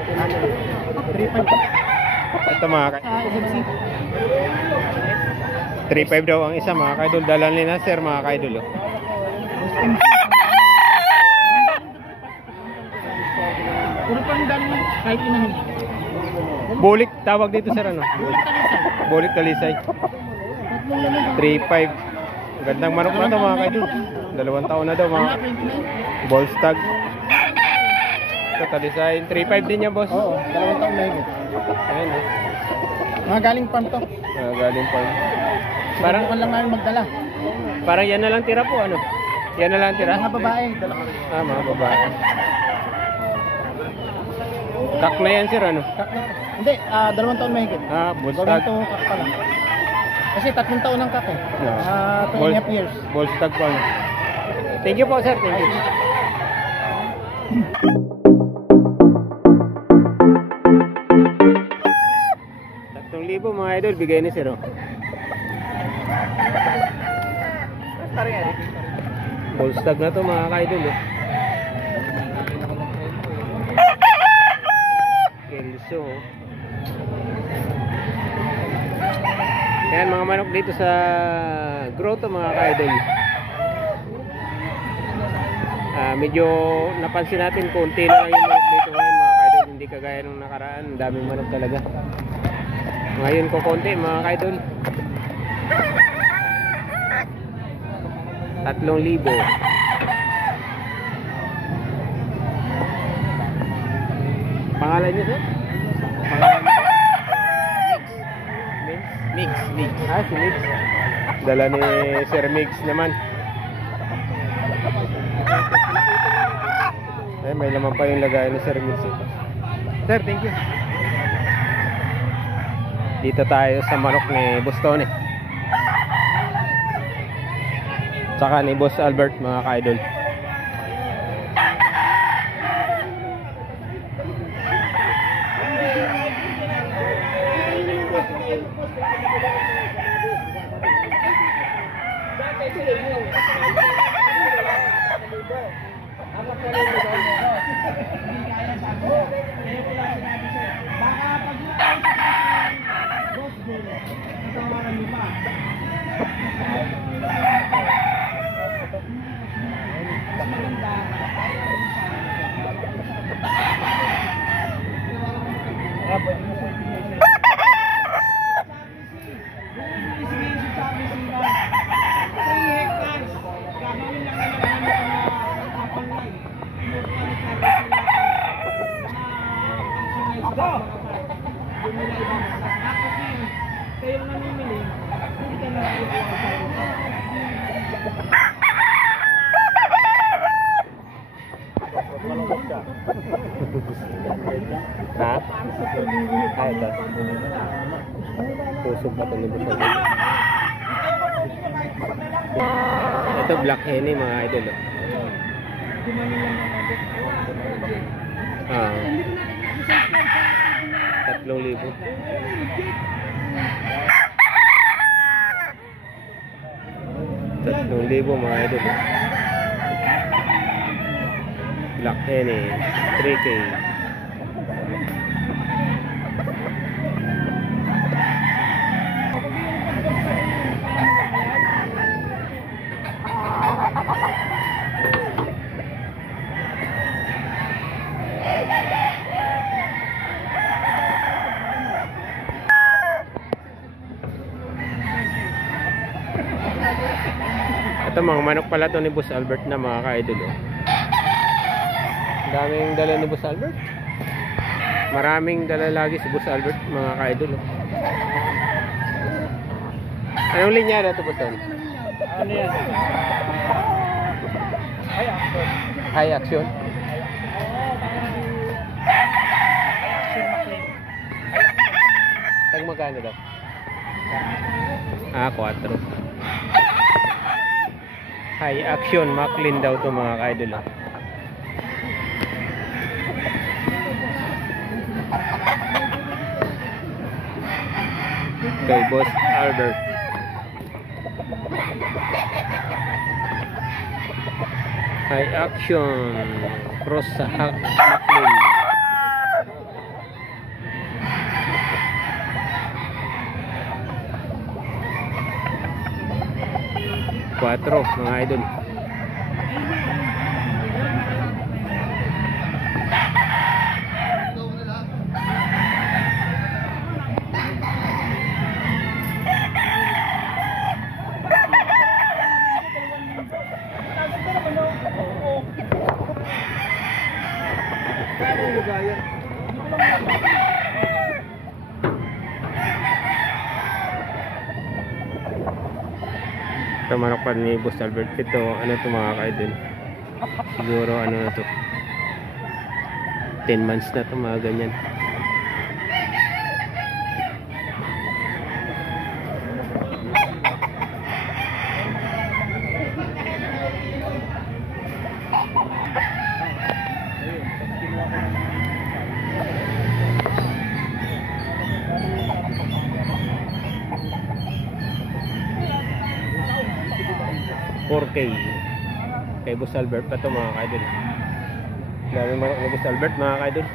3.5. Ito mga SMC. 3.5 daw ang isa mga kaidol. Dalan ni na sir mga kaidol. Oh. Puro pang dami kahit inahin. Bulik tawag dito sir ano? Bulik talisay. 3.5. Gandang manok na to mga kaidol. 2 taon na daw mga Bolstag. Ito talisay. 3.5 din niya boss. Oo, 2 taon na higit. Ayan eh. Mga galing farm to. Galing pa. Parang lang namin magdala. Parang yan na lang tira po ano? Yan na lang tira? Mga babae. Mga babae. Kak na yan sir ano? Hindi, 2 taon mahigit. Bolstag. Ito kak pa lang. Kasi 3 taon ng kak eh. 2.5 years. Bolstag po. Thank you po sir. Thank you. 3,000 mga idol. Bigay ni sir oh. Bolstag na to mga idol oh. Kelso. Yan mga manok dito sa grotto mga ka-idol. Medyo napansin natin konti na lang yung manok dito ngayon mga ka-idol. Hindi kagaya nung nakaraan. Daming manok talaga. Ngayon ko konti mga ka-idol. 3,000. Pangalan niyo sir? Pangalan niyo? Mix. Si Mix. Dala ni Sir Mix naman. Ay, may laman pa yung lagay ni Sir Mix. Sir, thank you. Dito tayo sa manok ni Boss Tony. Tsaka ni Boss Albert mga ka-idol. Ha? Ay, ito. Pusog pa ito ni Boss Albert. Ito black henny mga idol. 3,000. 3,000 mga idol. Black henny 3K. Ito mga manok pala to ni Boss Albert na mga ka-idol oh. Daming dala ni Boss Albert. Maraming dala lagi si Boss Albert mga ka-idol oh. Anong linya na ito po ton? Ano yan? High action. Tag magkano daw? 4. High action Maclean daw to mga ka-idol oh. Kay Boss Albert. High action cross sa Maclean. 4 mga idol. Ito manok pa ni Boss Albert. Ito ano to mga kaidol, siguro ano na to, 10 months na to mga ganyan. $4K kay Boss Albert pa to mga kaidol. Dami manok ni Boss Albert mga kaidol.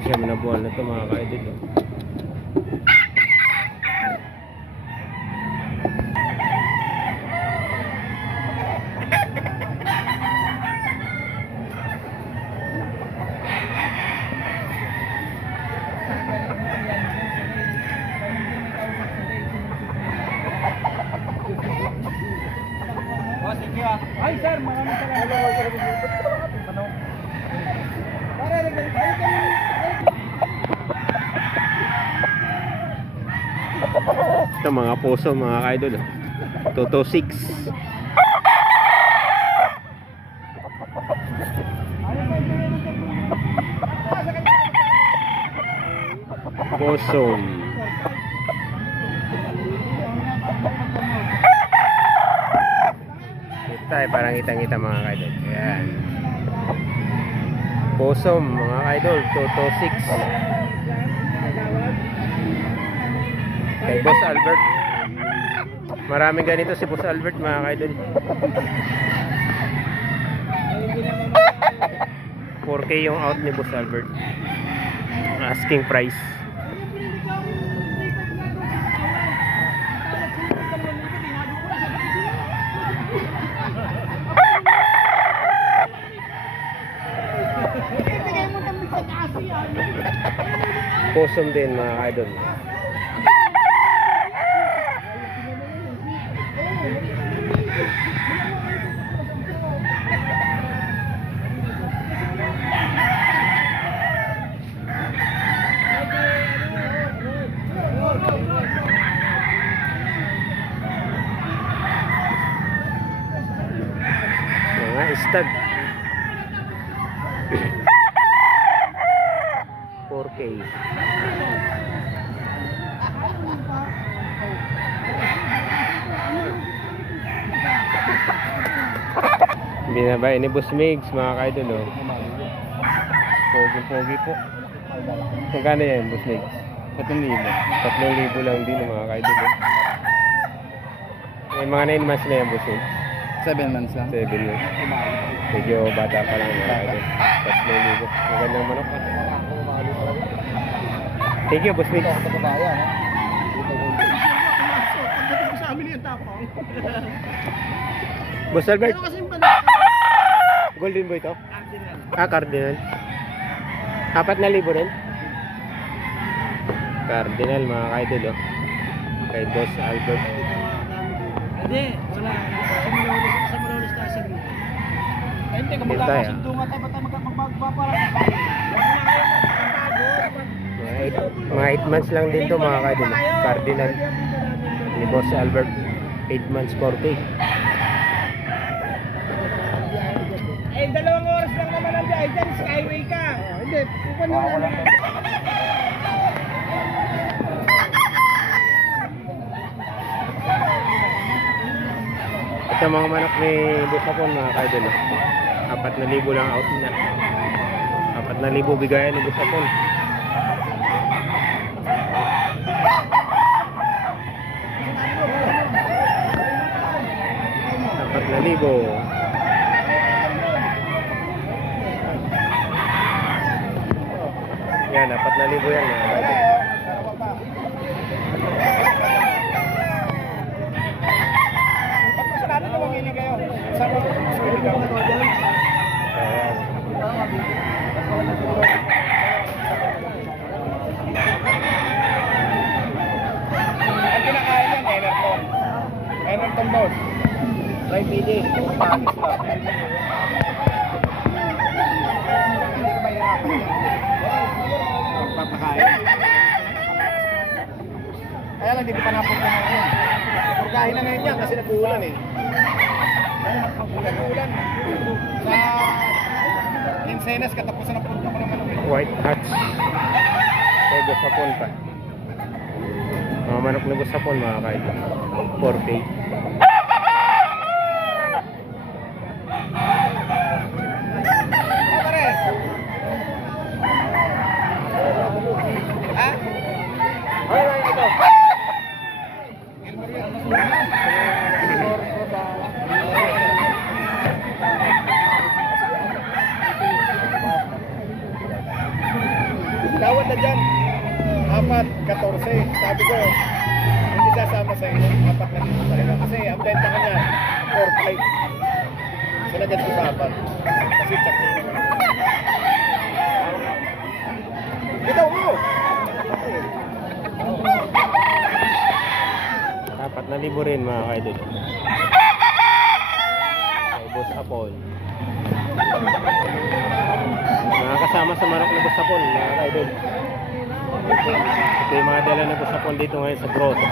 Siya manabuhan na to mga kaidol. Ay sir, maraming salamat. Ito mga puso mga kaidol. 226. Puso. Tayo parang kitang-kita mga kaidol. Ayan. Posom mga kaidol, 226. Kay Boss Albert. Maraming ganito si Boss Albert mga kaidol. 4K yung out ni Boss Albert. Asking price. Possum din mga idol. Mga stud 4K. Binabay ni Boss Migs mga kaidol. Pogi-pogi po. Magkano yan Boss Migs? 3,000. 3,000 lang din mga kaidol. May mga 9 months na yan Boss Migs. 7 months lang. 7 months. Medyo bata pa lang mga kaidol. 3,000. Magandang manok. Thank you Boss Migs. Boss Albert. Golden boy to? Cardinal. 4,000 rin. Cardinal mga kaidol oh. Kay Boss Albert. Hindi, wala. Sa Malolos tayo sa group. Hindi, kung magkakasuntungan tayo, ba't tayo magpaparang? Mga 8 months lang din to mga kaidol. Cardinal ni Boss Albert. 8 months 4K. Eh, 2 oras lang naman ang biyahe dyan, skyway ka. Hindi, pupan mo lang. Ito mga manok ni Boss Hapon mga kaidol. 4,000 lang out na. 4,000 bigayan ni Boss Hapon. 4,000. Yan, 4,000 yan mga kaidol. Paano na mamili kayo? Saan mo mamili kayo? Ayan. Ang kinakain yan, Enerton. Enerton boss. Try pili. Panis lang. Hindi ka mahirapan yan. Papakain. Kaya lang, hindi pa napunta ngayon. Pagkain na ngayon yan kasi nag-uulan eh. Nag-uulan. Sa Linsenas, katapusan ng punta ko naman. White hats. May busapon pa. Mga manok na busapon mga kaidol. 4K. Pare! Ha? Ay, ito. Tawad na dyan. 4,14. Sabi ko, hindi sasama sa inyo. 4,000 talaga. Kasi ang benta ko niya, 4,500. So nagag-usapan. Kasi check ko. Ito mo! 4,000 rin mga kaidol. Ay, busapon. Mga kasama sa manok na busapon mga kaidol. Ito yung mga dala na busapon dito ngayon sa grotto.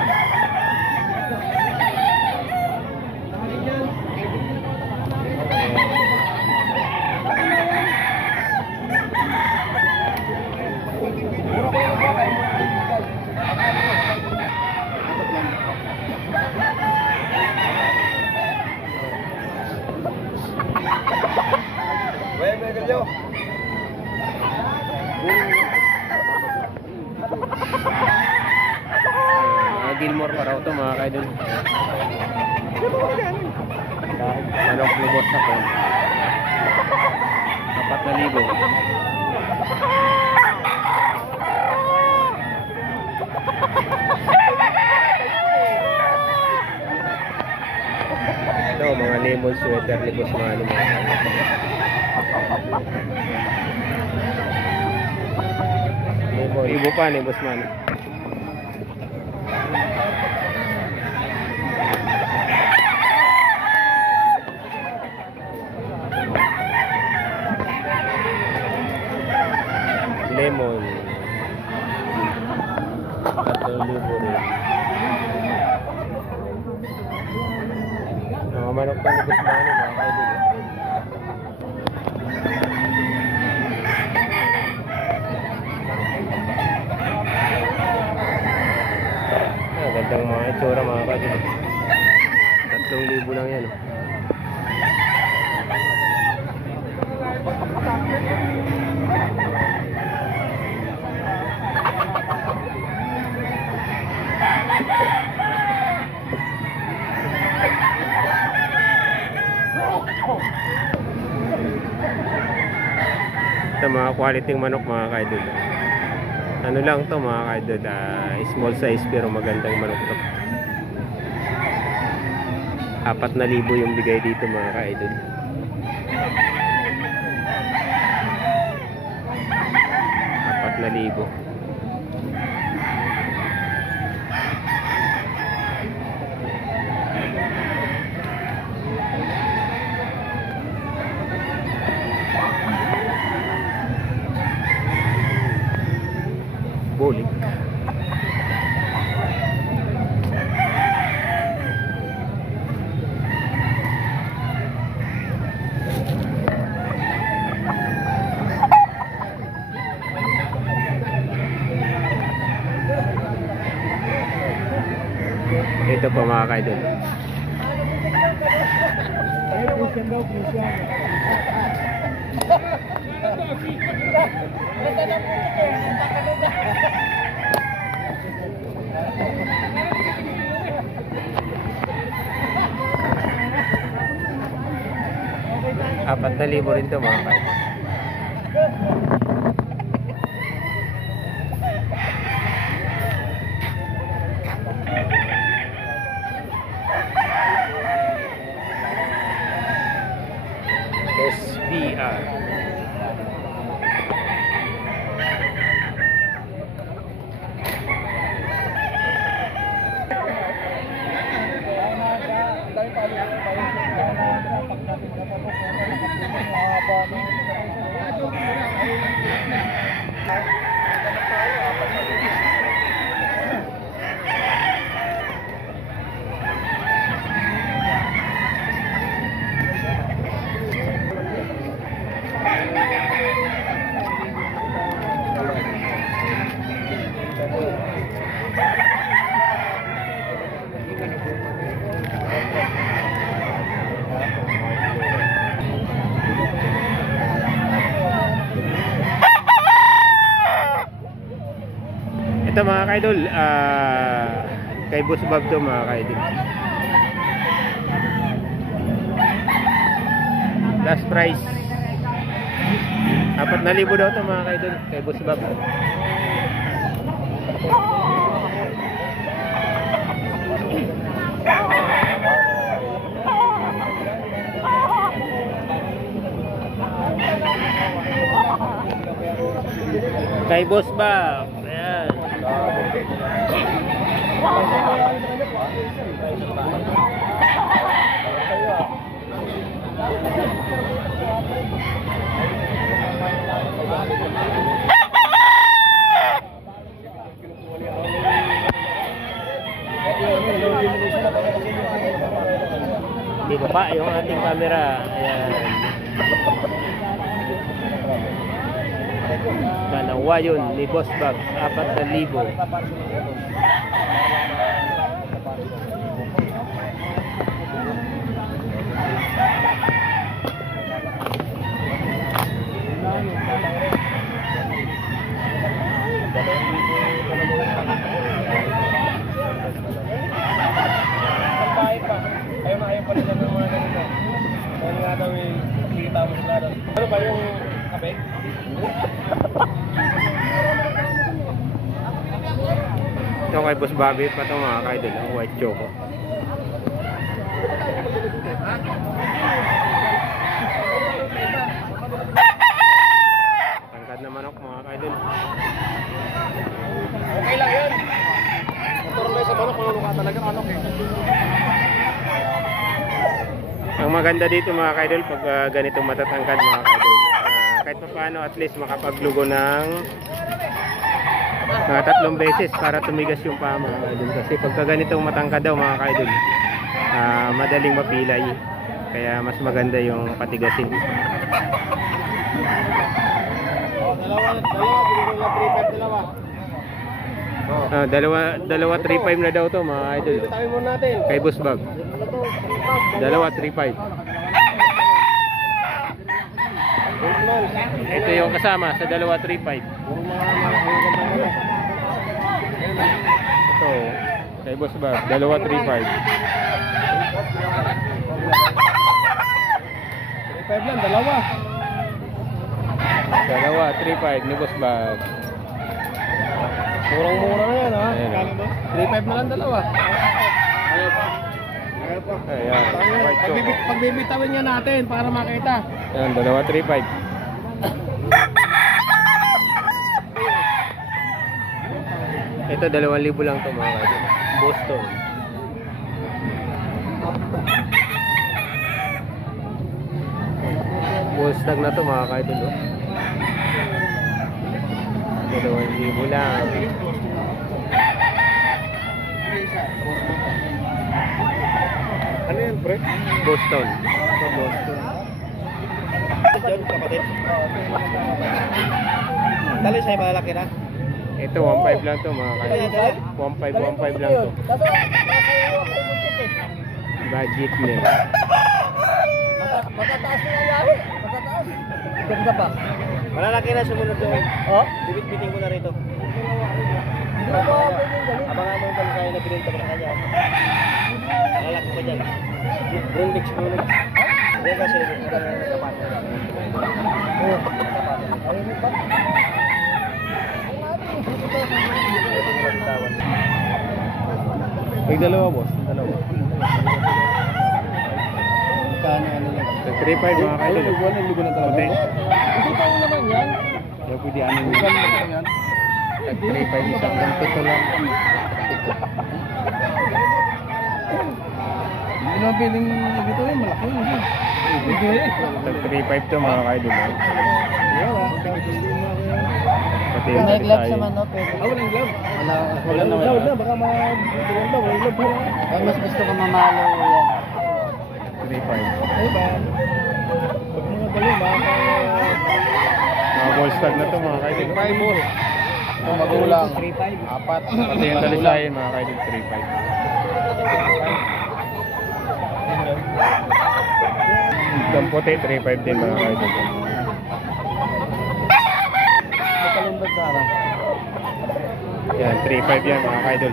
Gilmore pa raw ito mga kaidol. Manok ni boss ako. 4,000. Ito mga lemon sweater ni boss Manny. Ibo pa ni boss Manny. Lemon 4,000 rin. Manok pa ni boss Manny mga kaidol. Gandang mga itsura mga kaidol. 3,000 lang yan. Ito mga quality manok mga kaidol. Ano lang to mga kaidol, small size pero magandang manok to. 4,000 yung bigay dito mga kaidol. 4,000. Bulik. Ito po mga kaidol. 4,000 rin to mga kaidol. SBR. Ito mga kaidol, kay Boss Bob to mga kaidol. Last price 4,000 daw to mga kaidol kay Boss Bob. Kay Boss Bob. Ayan. Di ba pa yung ating camera? Ayan. Dalawa yun ni Boss Bob, 4,000. Ayaw pa rin ng mga ganito. Kaya nga daw kita mo sa lalo. Ano ba yung kape? Ito kay Boss Bobby pa ito mga kaidol, ang white choco. Tangkad na manok mga kaidol. Okay lang yan. Motor na sa manok, manulong ka talaga manok eh. Ang maganda dito mga kaidol pag ganitong matatangkad mga kaidol, kahit pa paano at least makapaglugo ng 3 beses para tumigas yung paa mga kaidol. Kasi pagka ganitong matangkad daw mga kaidol, madaling mapilay, kaya mas maganda yung patigasin. Dalawa 3.5 na daw to mga idol. Kay Boss Bob. Dalawa 3.5. Ito yung kasama sa dalawa 3.5. Ito kay Boss Bob, dalawa 3.5. 3.5 lang, dalawa. Dalawa 3.5 ni Boss Bob. Murang-mura na yan ha. Ayan, 3.5 na lang dalawa. Ayan, white choco. Pagbibitawin niya natin para makita. Ayan, dalawa 3.5. Ito 2,000 lang to mga kaidol. Boston. Bostag na to mga kaidol. 2,000 lang. Ano yan, pre? Boston. Boston. Diyan, kapatid. Dali sa'yo malaki na. Ito 1.5 lang to mga kaidol. 1.5 lang to. Budget meal. Matataas na lahi. Matataas. Ganda pa. Malalaki na sumunod doon. Oh? Bibit-biting ko na rito. Abangan mo yung talisay na binenta ko na kanya. Malalaki pa dyan. Brindix mo ulit. Hindi kasi sapat. Oh. Ayun pa. May dalawa boss, dalawa. Kano ano yan? 3.5 mga kaidol. Lugo na talaga. Okay. Kasi tayo naman yan. Kaya pwede ano Lugo yun. na yan. 3.5 isang ganito lang. Hindi naman piling dito yun, malaki yun. Hindi. 3.5 to mga kaidol. Pati yung May gloves design. naman, no? Walang glove. Walang glove na, baka ma-dulang daw. Walang glove. Mas gusto ko mamalo yan. 3.5. Ay ba? Pag mga dalo, Mga ball stud na to mga kaidol. 5 boss. Ito magulang. 3.5. Apat. Pati yung dalisayin mga kaidol. 3.5. Yung puti 3.5 din mga kaidol. Makalumbad na lang. Yan 3.5 yan mga kaidol.